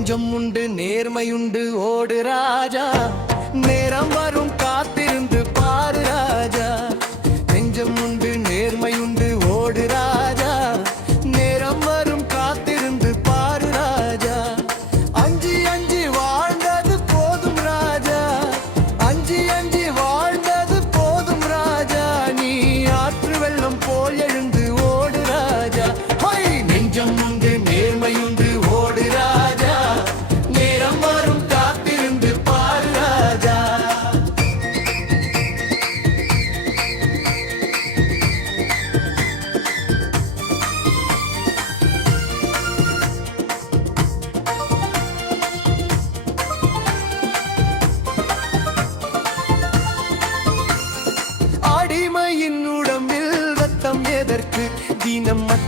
நெஞ்சம் உண்டு நேர்மையுண்டு ஓடு ராஜா. நேரம் வரும் காத்திருந்து பாரு ராஜா. நெஞ்சம்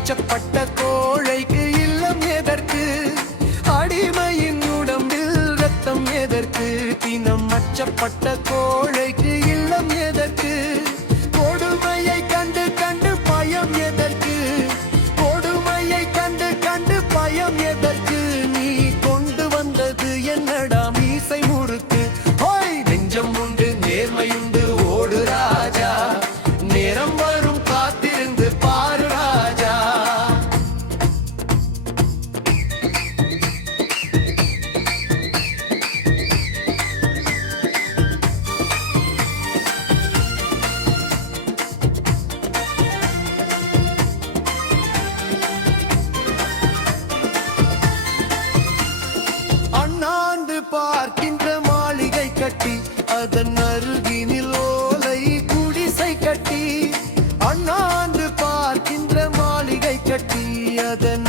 മെച്ചപ്പെട്ട அதன் அருகினில் ஓலை குடிசை கட்டி அண்ணாந்து பார்க்கின்ற மாளிகை கட்டி அதன்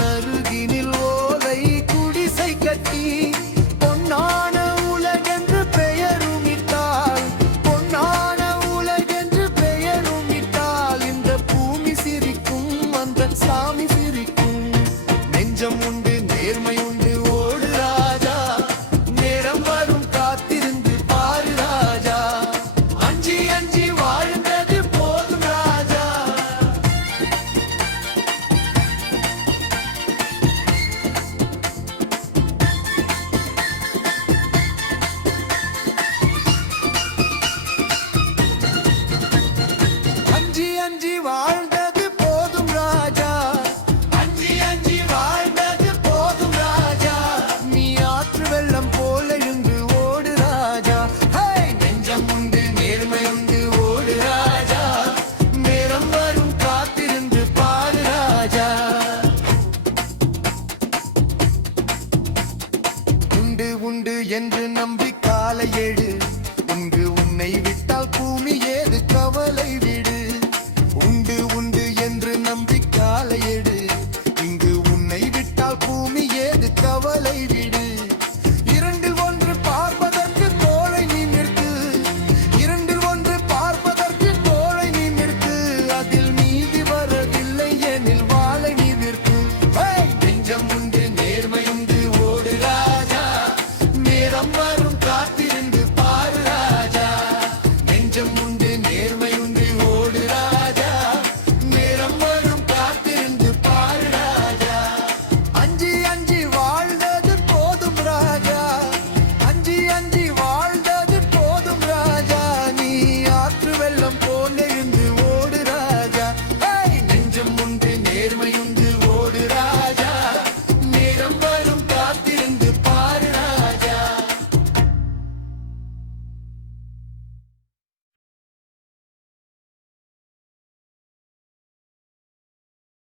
என்று